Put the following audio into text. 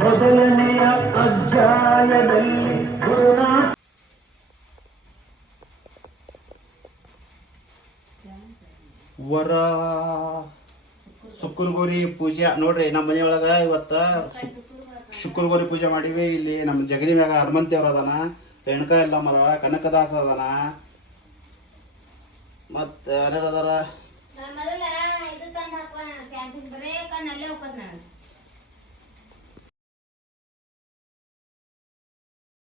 ಮೊದಲನೆಯ ಅಧ್ಯಾಯದಲ್ಲಿ ವರ ಶುಕ್ರಗೋರಿ ಪೂಜೆ ನೋಡ್ರಿ ನಮ್ಮ ಮನೆಯೊಳಗ ಇವತ್ತ ಶುಕ್ರಗೋರಿ ಪೂಜೆ ಮಾಡಿವಿ. ಇಲ್ಲಿ ನಮ್ಮ ಜಗಲಿ ಮ್ಯಾಗ ಹನುಮಂತ ದೇವ್ರ ಅದಾನ, ರೇಣುಕಾ ಎಲ್ಲಮ್ಮ ಅದಾವ, ಕನಕದಾಸ ಅದಾನ, ಮತ್ತ ಯಾರ್ಯಾರ ಅದಾರ.